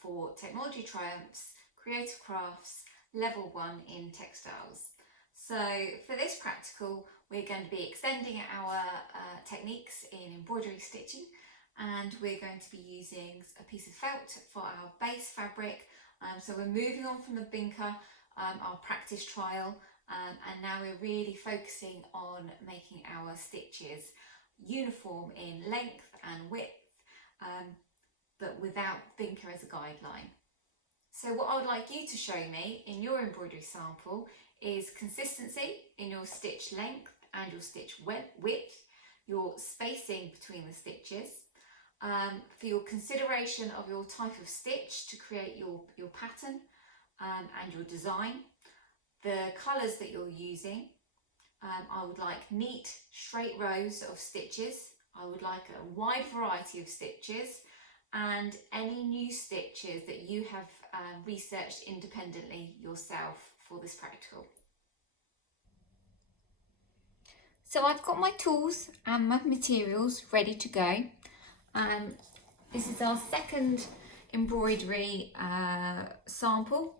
for Technology Triumphs Creative Crafts Level 1 in Textiles. So for this practical, we're going to be extending our techniques in embroidery stitching, and we're going to be using a piece of felt for our base fabric. So we're moving on from the binker, our practice trial, and now we're really focusing on making our stitches uniform in length and width, but without binker as a guideline. So what I would like you to show me in your embroidery sample is consistency in your stitch length and your stitch width, your spacing between the stitches, for your consideration of your type of stitch to create your pattern and your design, the colours that you're using. I would like neat straight rows of stitches. I would like a wide variety of stitches, and any new stitches that you have researched independently yourself for this practical. So I've got my tools and my materials ready to go. This is our second embroidery sample.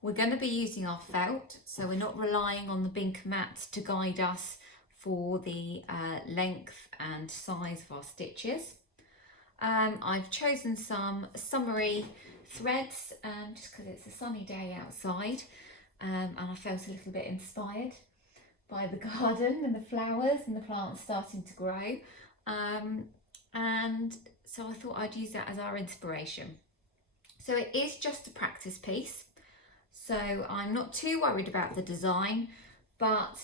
We're going to be using our felt, so we're not relying on the binker mat to guide us for the length and size of our stitches. I've chosen some summery threads just because it's a sunny day outside, and I felt a little bit inspired by the garden and the flowers and the plants starting to grow, and so I thought I'd use that as our inspiration. So it is just a practice piece, so I'm not too worried about the design, but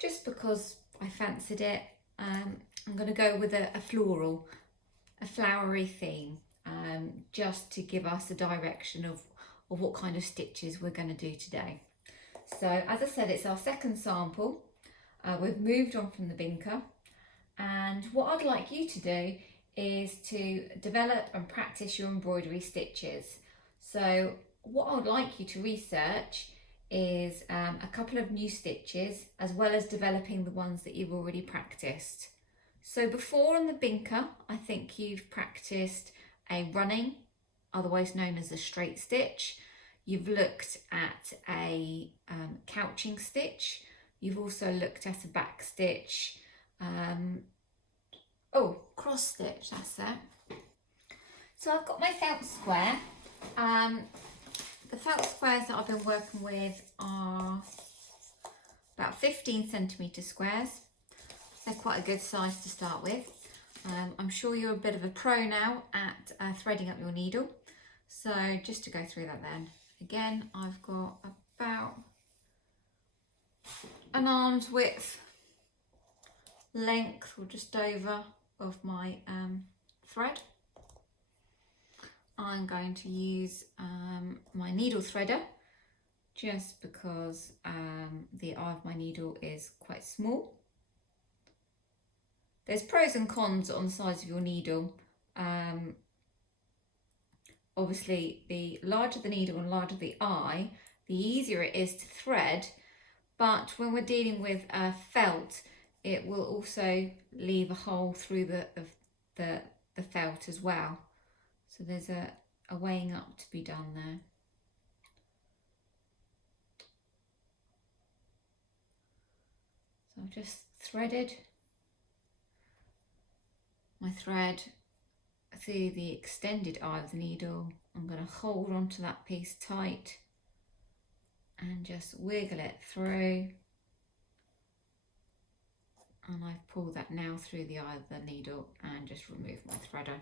just because I fancied it, I'm going to go with a floral, a flowery theme, just to give us a direction of what kind of stitches we're going to do today. So as I said, it's our second sample. We've moved on from the binker, and what I'd like you to do is to develop and practice your embroidery stitches. So what I would like you to research is a couple of new stitches, as well as developing the ones that you've already practiced. So before on the binker, I think you've practiced a running, otherwise known as a straight stitch. You've looked at a couching stitch. You've also looked at a back stitch. Cross stitch, that's it. So I've got my felt square. The felt squares that I've been working with are about 15 centimetre squares. They're quite a good size to start with. I'm sure you're a bit of a pro now at threading up your needle. So just to go through that then. Again, I've got about an arm's width length, or just over, of my thread. I'm going to use my needle threader, just because the eye of my needle is quite small. There's pros and cons on the size of your needle. Obviously, the larger the needle and larger the eye, the easier it is to thread. But when we're dealing with felt, it will also leave a hole through the felt as well. So there's a weighing up to be done there. So I've just threaded my thread through the extended eye of the needle. I'm going to hold onto that piece tight and just wiggle it through, and I've pulled that now through the eye of the needle and just remove my threader.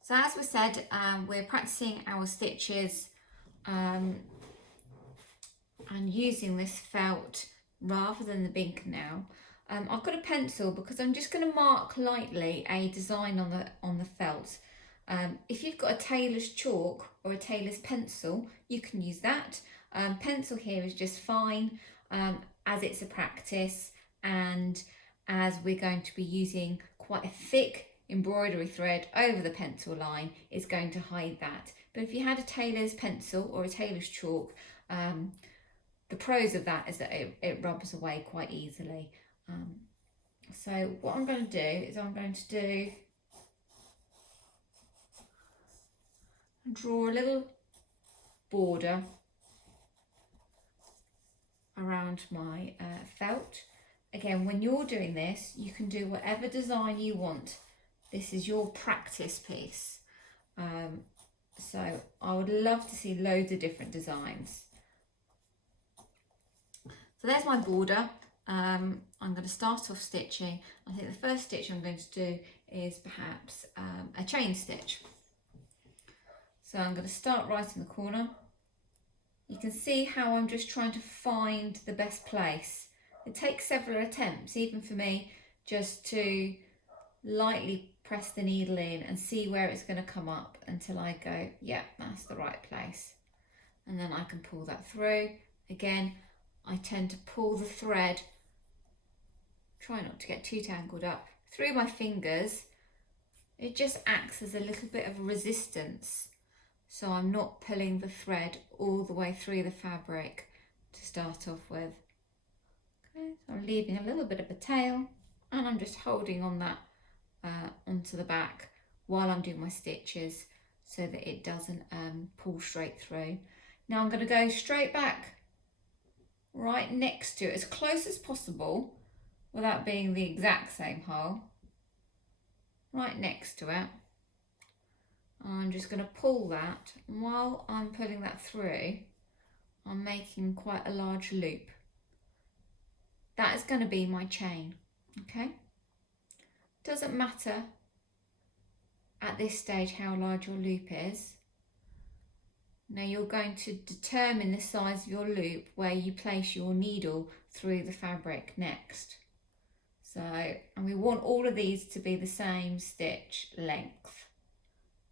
So as we said, we're practicing our stitches and using this felt rather than the binker now. I've got a pencil because I'm just going to mark lightly a design on the felt. If you've got a tailor's chalk or a tailor's pencil, you can use that. Pencil here is just fine, as it's a practice, and as we're going to be using quite a thick embroidery thread over the pencil line, it's going to hide that. But if you had a tailor's pencil or a tailor's chalk, the pros of that is that it rubs away quite easily. So what I'm going to do is I'm going to draw a little border around my felt. Again, when you're doing this, you can do whatever design you want. This is your practice piece. So I would love to see loads of different designs. So there's my border. I'm going to start off stitching. I think the first stitch I'm going to do is perhaps a chain stitch. So I'm going to start right in the corner. You can see how I'm just trying to find the best place. It takes several attempts, even for me, just to lightly press the needle in and see where it's going to come up until I go, yeah, that's the right place. And then I can pull that through. Again, I tend to pull the thread, try not to get too tangled up, through my fingers. It just acts as a little bit of resistance. So I'm not pulling the thread all the way through the fabric to start off with. Okay, so I'm leaving a little bit of a tail and I'm just holding on that onto the back while I'm doing my stitches so that it doesn't pull straight through. Now I'm going to go straight back right next to it as close as possible without being the exact same hole, right next to it. I'm just going to pull that, and while I'm pulling that through, I'm making quite a large loop. That is going to be my chain, okay? Doesn't matter at this stage how large your loop is. Now you're going to determine the size of your loop where you place your needle through the fabric next. So, and we want all of these to be the same stitch length.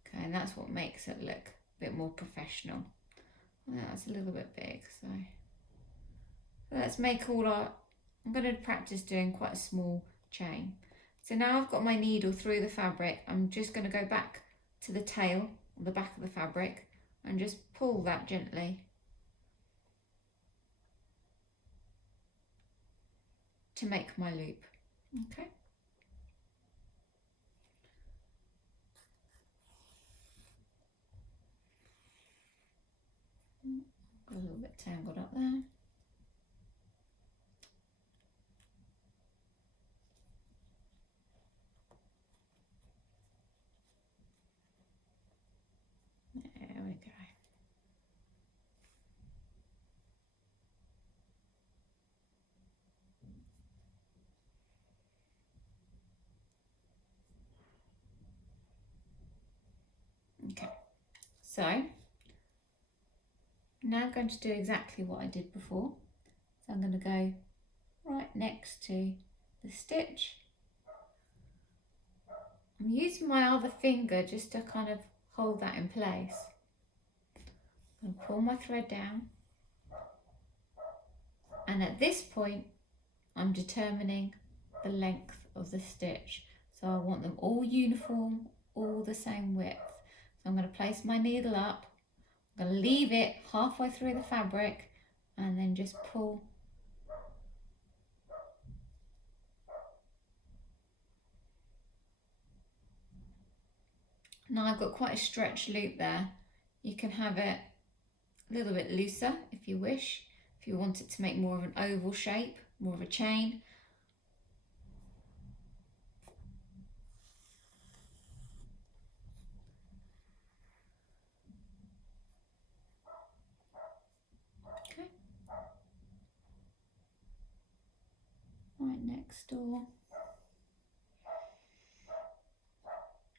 Okay, and that's what makes it look a bit more professional. That's a little bit big, so let's make all our, I'm going to practice doing quite a small chain. So now I've got my needle through the fabric, I'm just going to go back to the tail, the back of the fabric, and just pull that gently to make my loop. Okay. Got a little bit tangled up there. There we go. Okay, so now I'm going to do exactly what I did before. So I'm going to go right next to the stitch. I'm using my other finger just to kind of hold that in place. I'm going to pull my thread down, and at this point I'm determining the length of the stitch. So I want them all uniform, all the same width. So I'm going to place my needle up, I'm going to leave it halfway through the fabric and then just pull. Now I've got quite a stretched loop there. You can have it a little bit looser if you wish, if you want it to make more of an oval shape, more of a chain. Okay. Right next door.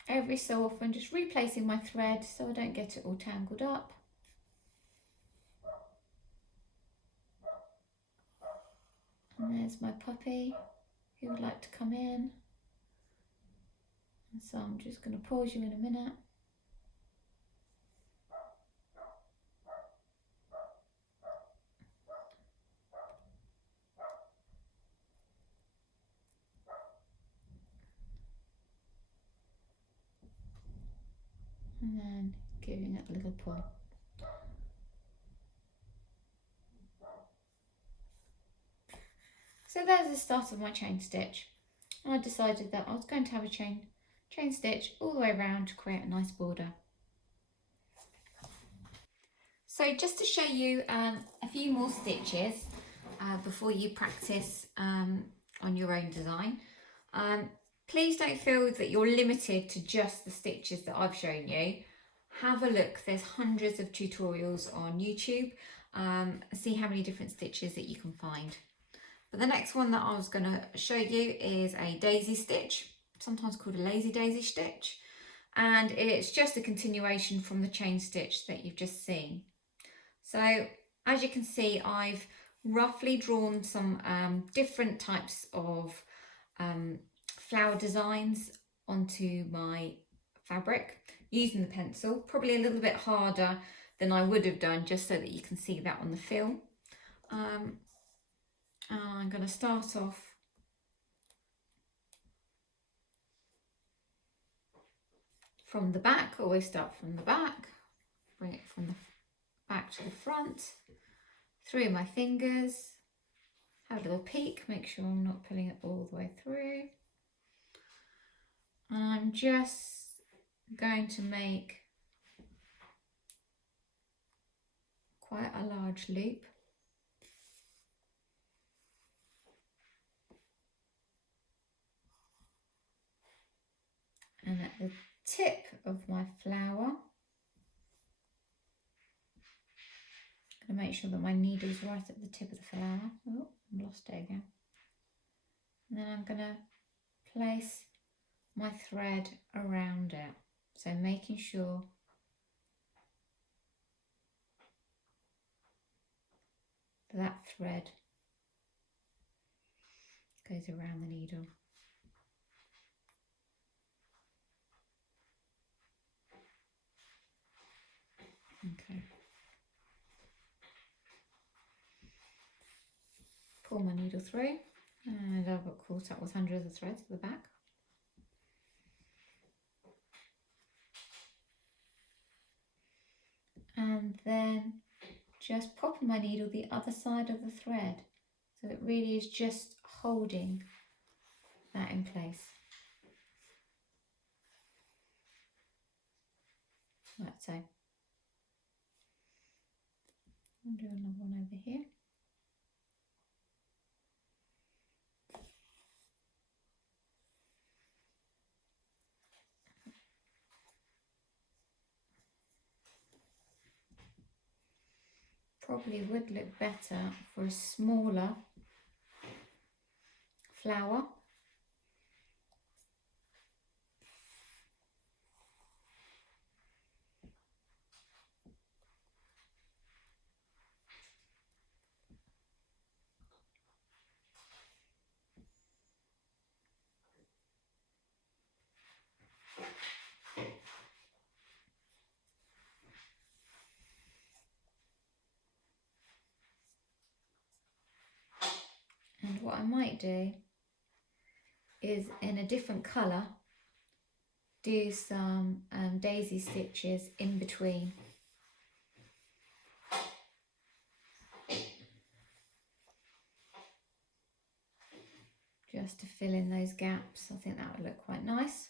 Every so often just replacing my thread so I don't get it all tangled up. And there's my puppy who would like to come in. And so I'm just going to pause you in a minute. And then giving it a little pull. So there's the start of my chain stitch. I decided that I was going to have a chain stitch all the way around to create a nice border. So just to show you a few more stitches before you practice on your own design, please don't feel that you're limited to just the stitches that I've shown you. Have a look, there's hundreds of tutorials on YouTube. See how many different stitches that you can find. But the next one that I was going to show you is a daisy stitch, sometimes called a lazy daisy stitch, and it's just a continuation from the chain stitch that you've just seen. So as you can see, I've roughly drawn some different types of flower designs onto my fabric using the pencil, probably a little bit harder than I would have done, just so that you can see that on the film. I'm going to start off from the back, always start from the back, bring it from the back to the front, through my fingers, have a little peek, make sure I'm not pulling it all the way through. And I'm just going to make quite a large loop. And at the tip of my flower, I'm going to make sure that my needle's right at the tip of the flower. Oh, I lost it again. And then I'm going to place my thread around it. So making sure that thread goes around the needle. Okay. Pull my needle through, and I've got caught up with hundreds of threads at the back. And then just popping my needle the other side of the thread, so it really is just holding that in place. Like so. I'll do another one over here. Probably would look better for a smaller flower. And what I might do is, in a different colour, do some daisy stitches in between. Just to fill in those gaps. I think that would look quite nice.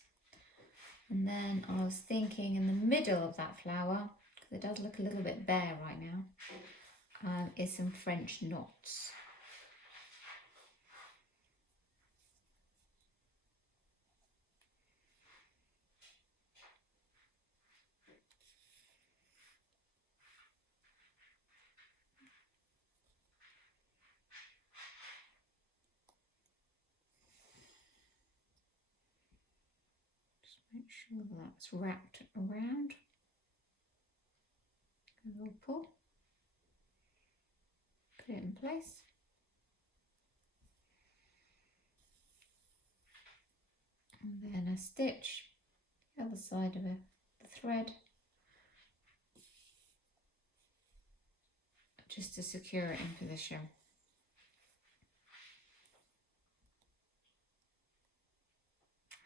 And then I was thinking in the middle of that flower, because it does look a little bit bare right now, is some French knots. Make sure that's wrapped around. A little pull. Put it in place. And then a stitch the other side of the thread, just to secure it in position.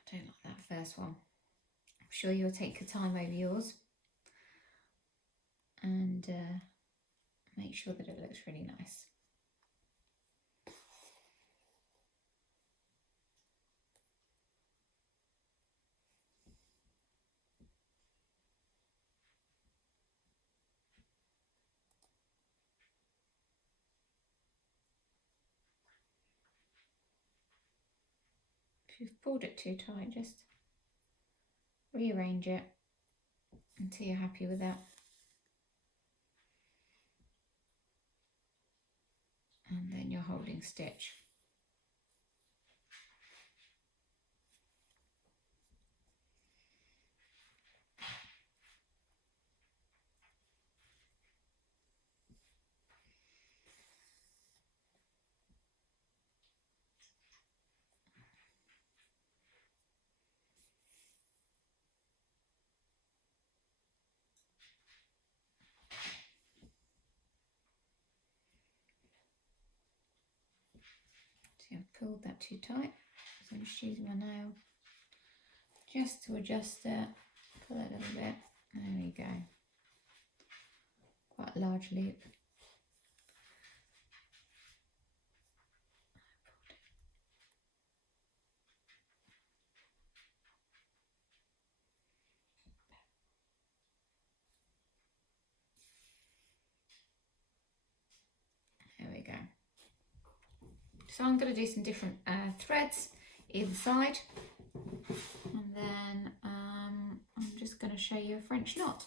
I don't like that first one. I'm sure you'll take your time over yours and make sure that it looks really nice. If you've pulled it too tight, just rearrange it until you're happy with that. And then your holding stitch. See, I've pulled that too tight, so I'm just using my nail just to adjust it. Pull it a little bit. There we go. Quite a large loop. There we go. So I'm going to do some different threads either side, and then I'm just going to show you a French knot.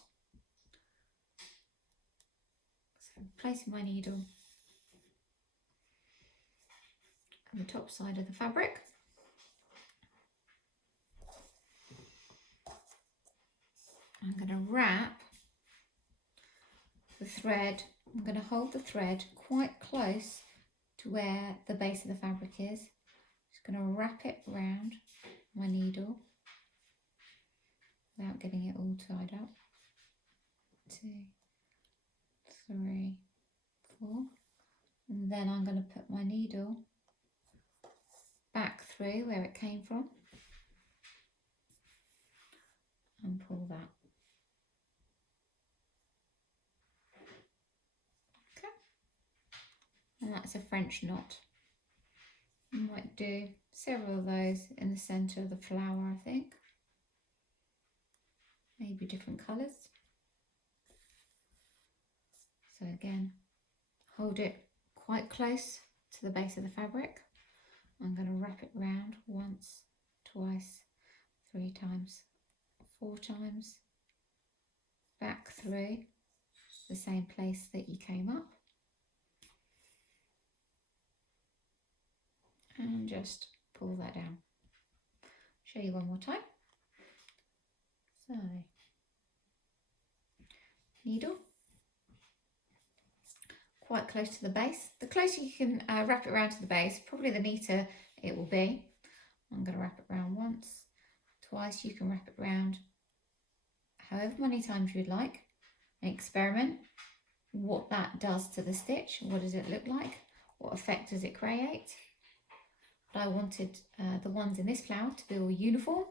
So I'm placing my needle on the top side of the fabric. I'm going to wrap the thread. I'm going to hold the thread quite close to where the base of the fabric is. Just going to wrap it around my needle without getting it all tied up. 2, 3, 4. And then I'm going to put my needle back through where it came from and pull that. And that's a French knot. You might do several of those in the centre of the flower, I think. Maybe different colours. So again, hold it quite close to the base of the fabric. I'm going to wrap it round once, twice, 3 times, 4 times, back through the same place that you came up. And just pull that down. Show you one more time. So, needle quite close to the base. The closer you can wrap it around to the base, probably the neater it will be. I'm going to wrap it around once, twice. You can wrap it around however many times you'd like and experiment what that does to the stitch. What does it look like? What effect does it create? But I wanted the ones in this flower to be all uniform.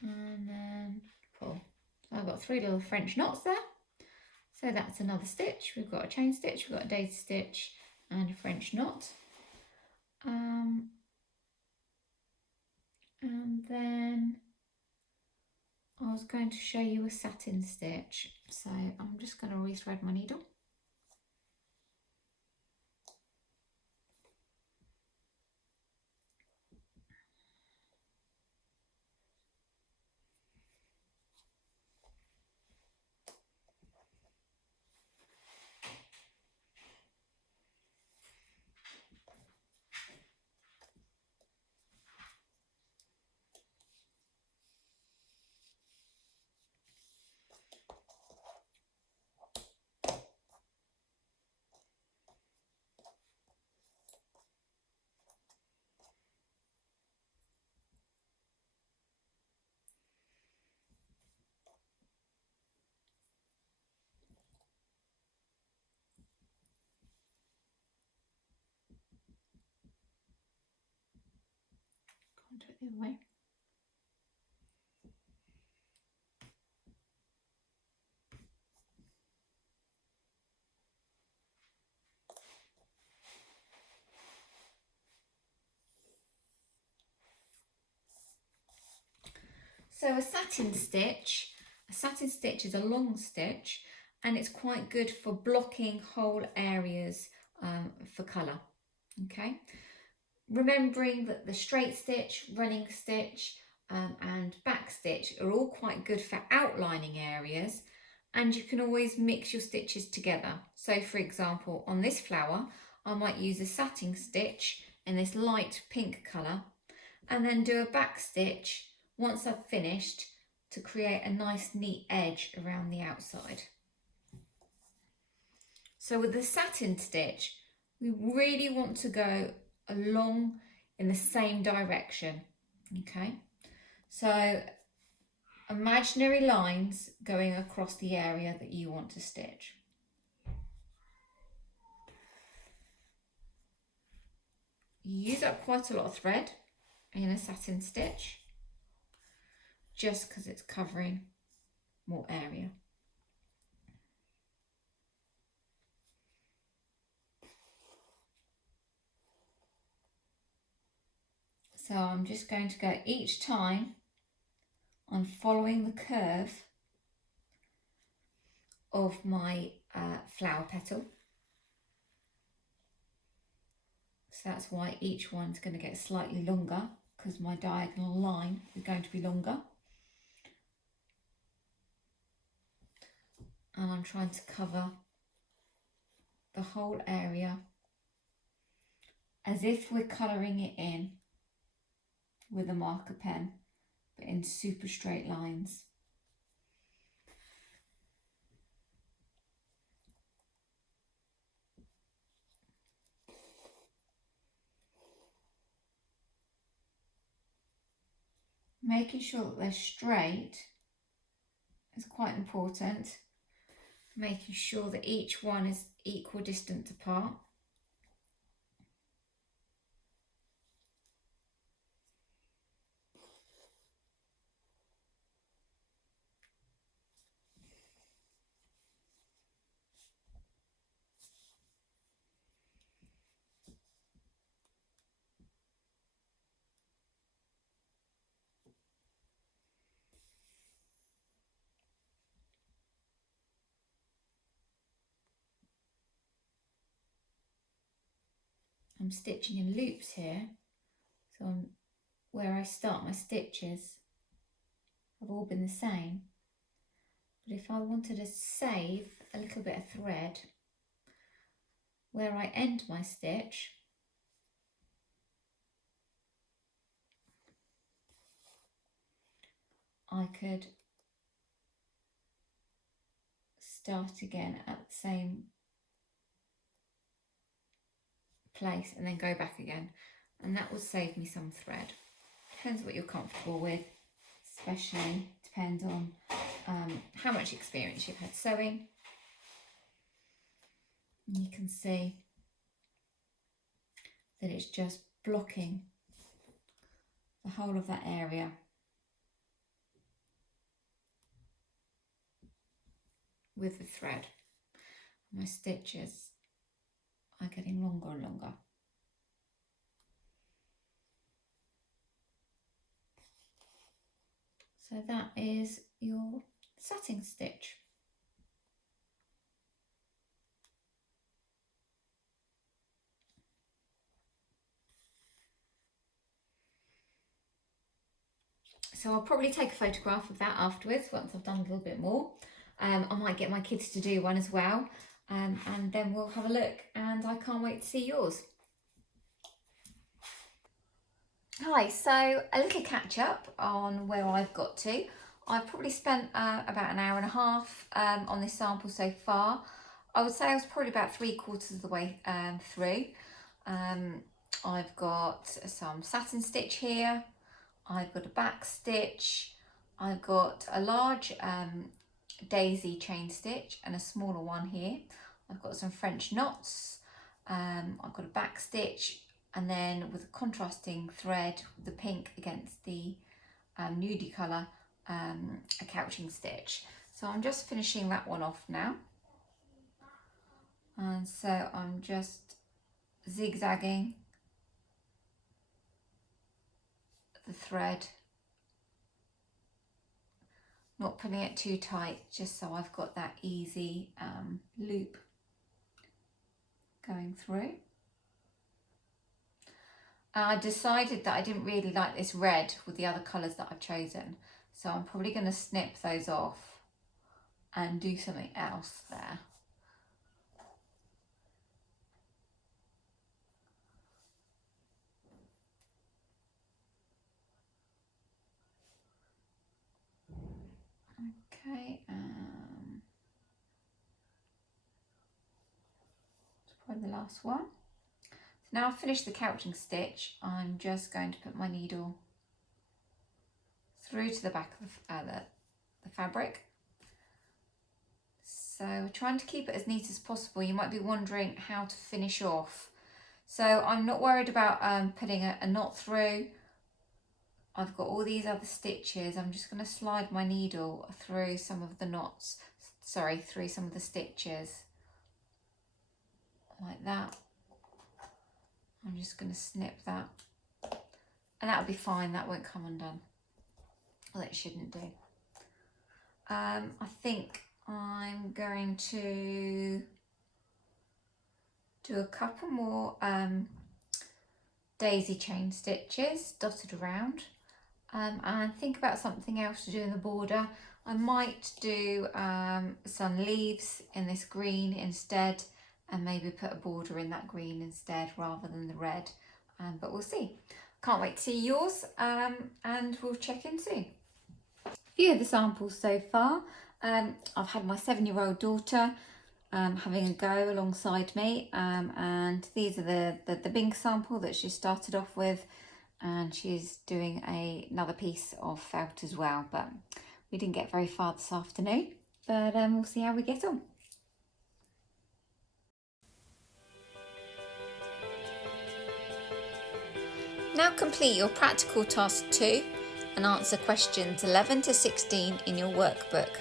And then pull. So I've got 3 little French knots there. So that's another stitch. We've got a chain stitch, we've got a daisy stitch and a French knot. And then I was going to show you a satin stitch. So I'm just going to rethread my needle. Do it the other way. So a satin stitch is a long stitch, and it's quite good for blocking whole areas for colour. Okay, remembering that the straight stitch, running stitch and back stitch are all quite good for outlining areas, and you can always mix your stitches together. So for example, on this flower I might use a satin stitch in this light pink colour and then do a back stitch once I've finished to create a nice neat edge around the outside. So with the satin stitch, we really want to go along in the same direction, okay? So imaginary lines going across the area that you want to stitch. You use up quite a lot of thread in a satin stitch, just because it's covering more area. So I'm just going to go each time I'm following the curve of my flower petal. So that's why each one's going to get slightly longer, because my diagonal line is going to be longer. And I'm trying to cover the whole area as if we're colouring it in with a marker pen, but in super straight lines. Making sure that they're straight is quite important. Making sure that each one is equal distance apart. I'm stitching in loops here, so where I start my stitches have all been the same. But if I wanted to save a little bit of thread, where I end my stitch, I could start again at the same place and then go back again, and that will save me some thread. Depends what you're comfortable with, especially depends on how much experience you've had sewing. And you can see that it's just blocking the whole of that area with the thread. My stitches are getting longer and longer. So that is your satin stitch. So I'll probably take a photograph of that afterwards once I've done a little bit more. I might get my kids to do one as well, and then we'll have a look, and I can't wait to see yours. Hi, so a little catch up on where I've got to. I've probably spent about an hour and a half on this sample so far. I would say I was probably about 3/4 of the way through. I've got some satin stitch here. I've got a back stitch. I've got a large daisy chain stitch and a smaller one here. I've got some French knots. I've got a back stitch, and then with a contrasting thread, the pink against the nudie colour, a couching stitch. So I'm just finishing that one off now. And so I'm just zigzagging the thread, not pulling it too tight, just so I've got that easy loop going through. I decided that I didn't really like this red with the other colours that I've chosen. So I'm probably going to snip those off and do something else there. Okay, probably the last one. So now I've finished the couching stitch, I'm just going to put my needle through to the back of the fabric. So we're trying to keep it as neat as possible. You might be wondering how to finish off. So I'm not worried about putting a knot through. I've got all these other stitches. I'm just going to slide my needle through some of the knots, through some of the stitches like that. I'm just going to snip that, and that'll be fine. That won't come undone. Well, it shouldn't do. I think I'm going to do a couple more daisy chain stitches dotted around, and think about something else to do in the border. I might do some leaves in this green instead, and maybe put a border in that green instead rather than the red, but we'll see. Can't wait to see yours, and we'll check in soon. A few of the samples so far. I've had my 7-year-old daughter having a go alongside me, and these are the Bing sample that she started off with, and she's doing another piece of felt as well, but we didn't get very far this afternoon, but we'll see how we get on. Now complete your practical task 2 and answer questions 11 to 16 in your workbook.